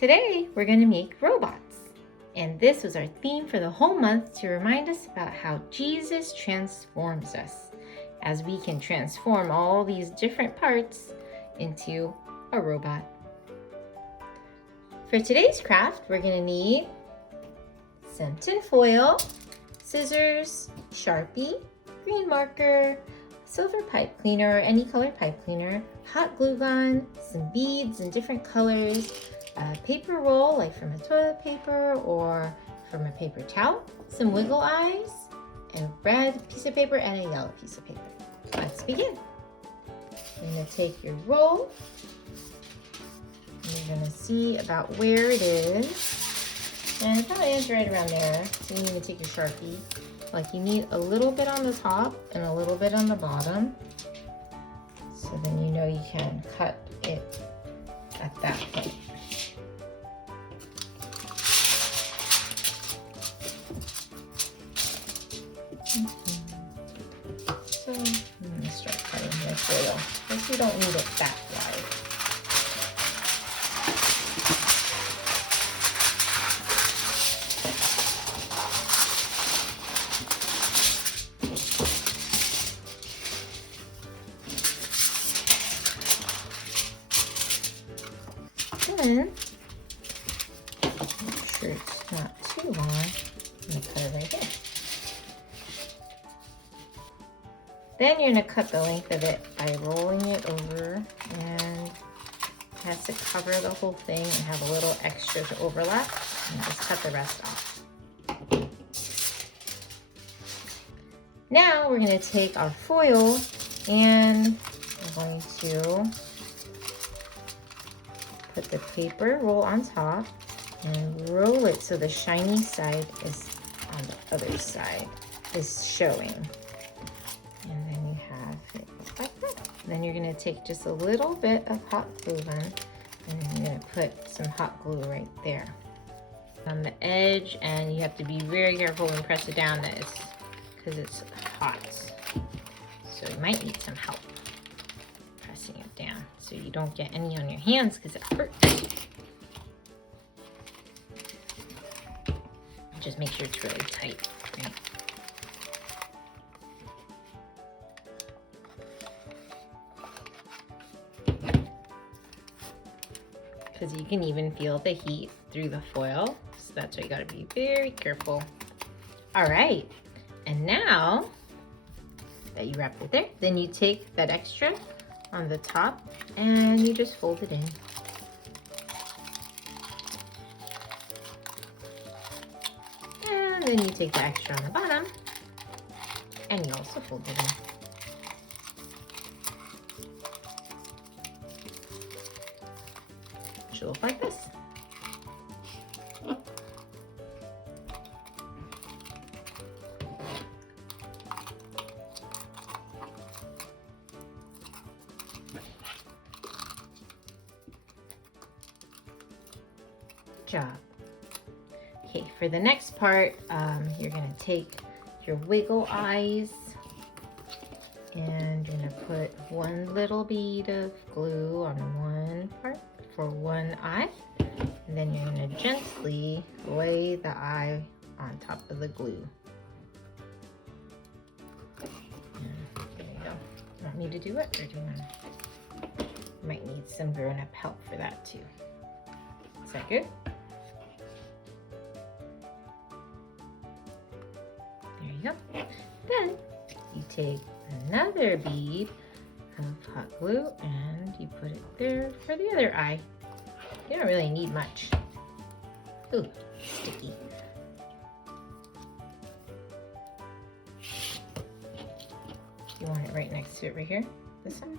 Today, we're going to make robots. And this was our theme for the whole month to remind us about how Jesus transforms us, as we can transform all these different parts into a robot. For today's craft, we're going to need some tin foil, scissors, Sharpie, green marker, silver pipe cleaner or any color pipe cleaner, hot glue gun, some beads in different colors, a paper roll like from a toilet paper or from a paper towel, some wiggle eyes, a red piece of paper and a yellow piece of paper. Let's begin. You're going to take your roll and you're going to see about where it is, and it probably ends right around there. So you need to take your Sharpie. Like you need a little bit on the top and a little bit on the bottom, so then you know you can cut it at that point. So I'm going to start cutting my foil, because we don't need it that wide. Then, make sure it's not too long, I'm going to cut it right here. Then you're going to cut the length of it by rolling it over, and it has to cover the whole thing and have a little extra to overlap, and just cut the rest off. Now we're going to take our foil and we're going to put the paper roll on top and roll it so the shiny side is on the other side, is showing. And then you have it like that. Then you're going to take just a little bit of hot glue gun and you're going to put some hot glue right there on the edge, and you have to be very careful and press it down, that it's because it's hot. So you might need some help pressing it down so you don't get any on your hands because it hurts. Just make sure it's really tight. Right? Because you can even feel the heat through the foil, so that's why you gotta be very careful. All right, and now that you wrapped it there, then you take that extra on the top and you just fold it in. And then you take the extra on the bottom and you also fold it in. It should look like this. Job. Okay, for the next part, you're going to take your wiggle eyes and you're going to put one little bead of glue on one part for one eye, and then you're going to gently lay the eye on top of the glue. And there you go. Want me to do it, or do you want to? You might need some grown-up help for that too. Is that good? There you go. Then you take another bead of hot glue and you put it there for the other eye. You don't really need much. Ooh, sticky. You want it right next to it right here? This one?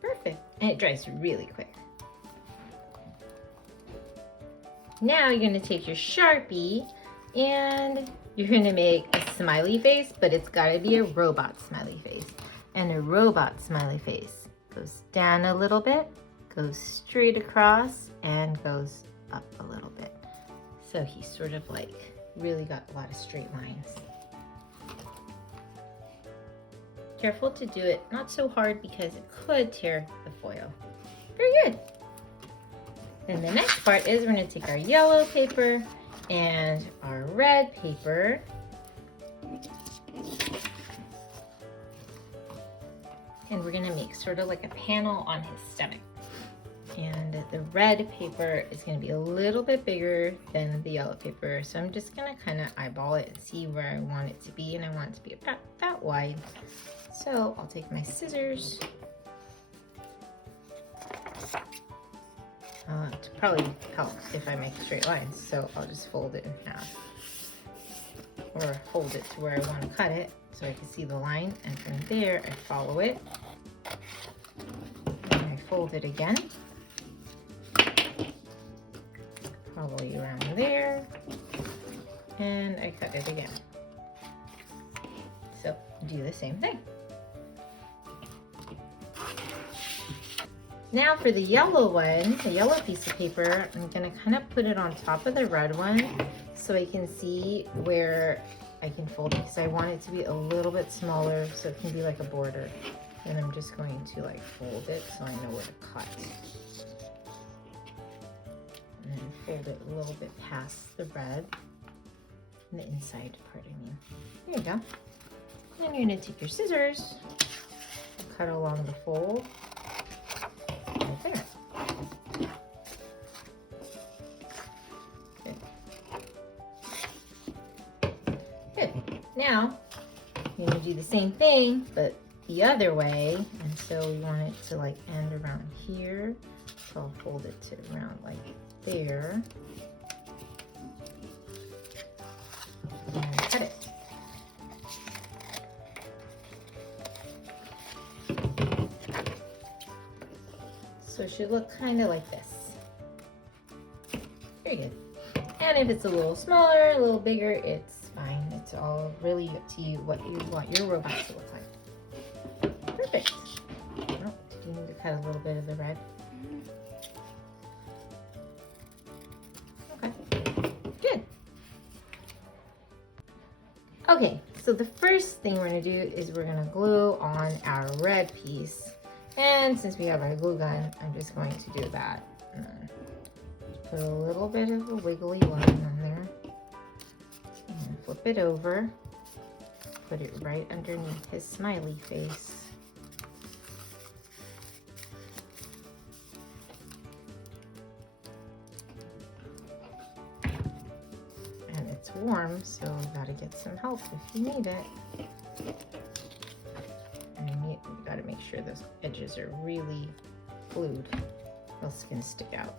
Perfect. And it dries really quick. Now you're going to take your Sharpie and you're going to make a smiley face, but it's got to be a robot smiley face. And a robot smiley face goes down a little bit, goes straight across, and goes up a little bit. So he's sort of like really got a lot of straight lines. Careful to do it not so hard because it could tear the foil. Very good. Then the next part is we're going to take our yellow paper and our red paper. And we're going to make sort of like a panel on his stomach. And the red paper is going to be a little bit bigger than the yellow paper. So I'm just going to kind of eyeball it and see where I want it to be. And I want it to be about that wide. So I'll take my scissors. To probably help if I make straight lines. So I'll just fold it in half. Or fold it to where I want to cut it so I can see the line. And from there I follow it. And I fold it again. Probably around there, and I cut it again. So do the same thing. Now for the yellow one, the yellow piece of paper, I'm gonna kind of put it on top of the red one so I can see where I can fold it, because I want it to be a little bit smaller so it can be like a border. And I'm just going to like fold it so I know where to cut. And then fold it a little bit past the red, and the inside part, I mean. There you go. Then you're going to take your scissors and cut along the fold right there. Good. Good. Now, you're going to do the same thing, but the other way. And so we want it to like end around here. So I'll fold it to around like there, and cut it. So it should look kind of like this. Very good. And if it's a little smaller, a little bigger, it's fine. It's all really up to you what you want your robot to look like. Perfect. Oh, do you need to cut a little bit of the red? Okay, so the first thing we're gonna do is we're gonna glue on our red piece. And since we have our glue gun, I'm just going to do that. Put a little bit of a wiggly line on there. And flip it over. Put it right underneath his smiley face. It's warm, so you gotta get some help if you need it. And you gotta make sure those edges are really glued, else it's gonna stick out.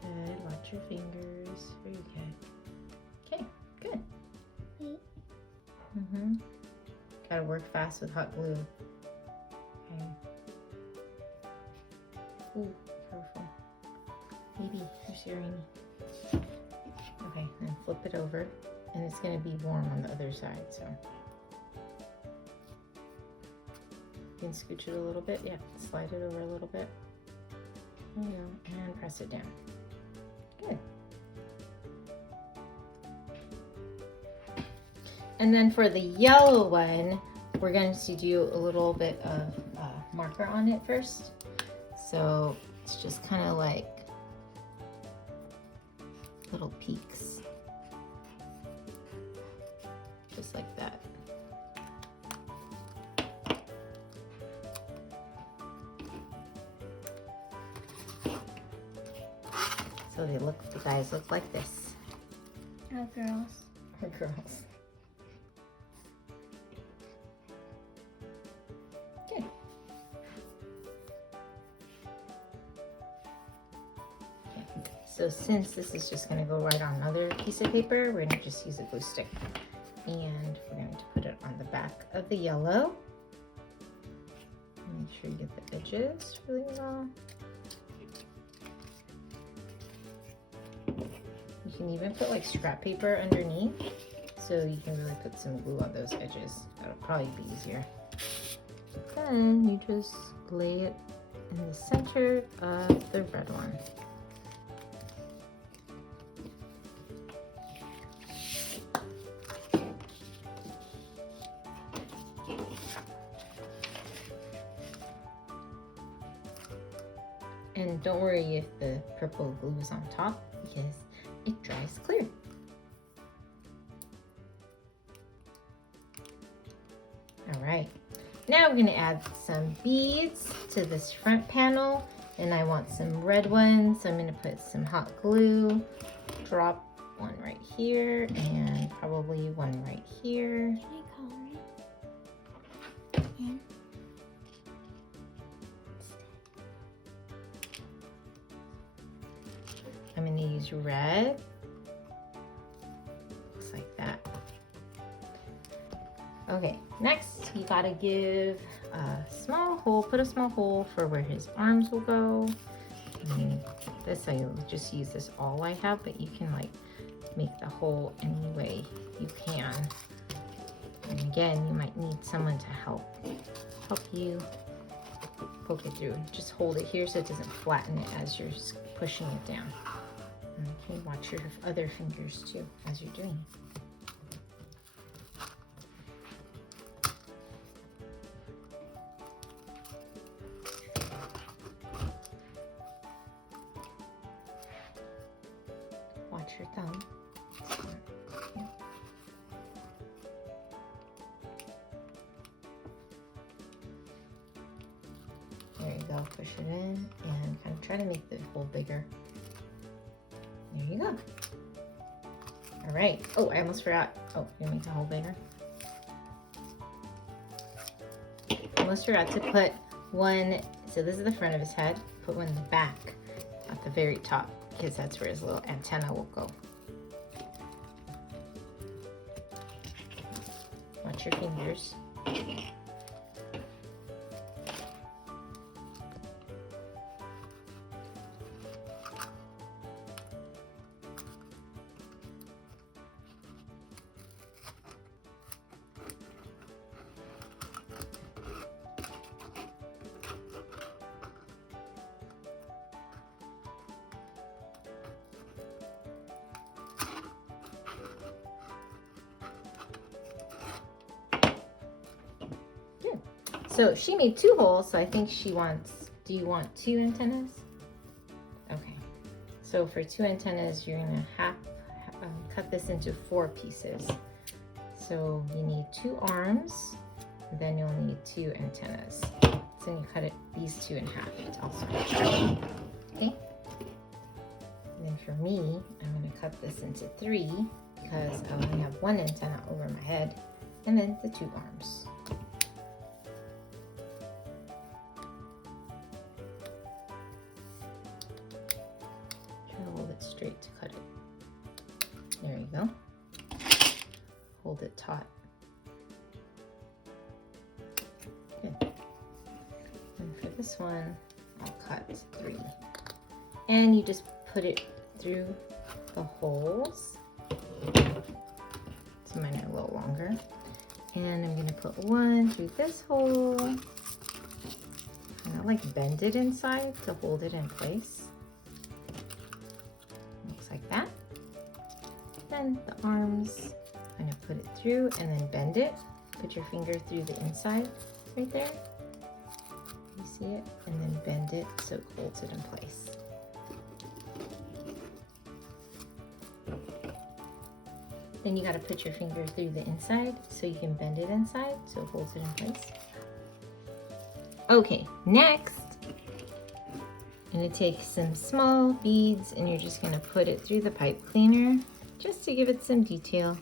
Good, watch your fingers, very good. Okay, good. Gotta work fast with hot glue. Okay. Ooh, careful. Maybe you're scaring me. Okay, then flip it over, and it's gonna be warm on the other side, so. You can scooch it a little bit. Yeah, slide it over a little bit. There you go, and press it down. Good. And then for the yellow one, we're going to do a little bit of marker on it first. So it's just kind of like little peaks, just like that. So they look, the guys look like this. Or girls. Or girls. Good. So since this is just going to go right on another piece of paper, we're going to just use a glue stick. And we're going to put it on the back of the yellow. Make sure you get the edges really well. You can even put like scrap paper underneath so you can really put some glue on those edges. That'll probably be easier. Then you just lay it in the center of the red one. And don't worry if the purple glue is on top because it dries clear. All right, now we're gonna add some beads to this front panel, and I want some red ones, so I'm gonna put some hot glue, drop one right here, and probably one right here. Can I color it? Yeah. I'm gonna use red, looks like that. Okay, next you gotta give a small hole, put a small hole for where his arms will go. And this, I just use this all I have, but you can like make the hole any way you can. And again, you might need someone to help you poke it through. Just hold it here so it doesn't flatten it as you're pushing it down. Okay, watch your other fingers too as you're doing it. Watch your thumb. There you go, push it in and kind of try to make the hole bigger. There you go. All right. Oh, I almost forgot. Oh, you make the hole bigger. Almost forgot to put one, so this is the front of his head. Put one in the back at the very top because that's where his little antenna will go. Watch your fingers. So she made 2 holes, so I think she wants, do you want 2 antennas? Okay, so for 2 antennas, you're gonna cut this into 4 pieces. So you need 2 arms, then you'll need 2 antennas. So you cut these 2 in half also. Okay, and then for me, I'm gonna cut this into 3 because I only have 1 antenna over my head, and then the 2 arms. Hold it straight to cut it. There you go. Hold it taut. Good. And for this one, I'll cut 3. And you just put it through the holes. So mine are a little longer. And I'm gonna put 1 through this hole. And I'll like bend it inside to hold it in place. Like that. Then the arms, I'm gonna put it through and then bend it. Put your finger through the inside right there. You see it? And then bend it so it holds it in place. Then you gotta put your finger through the inside so you can bend it inside so it holds it in place. Okay, next, I'm gonna take some small beads and you're just gonna put it through the pipe cleaner just to give it some detail.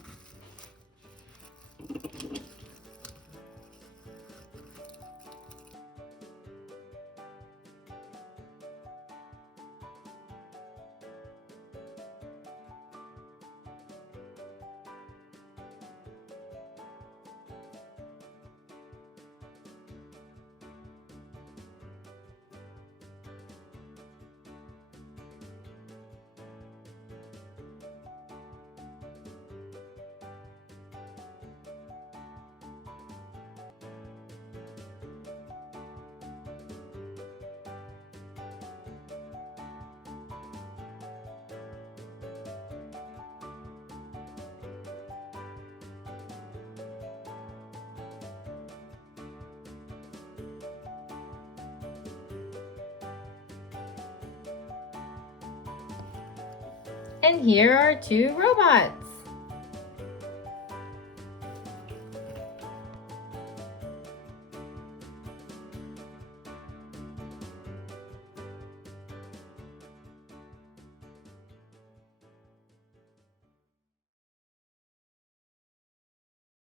And here are two robots.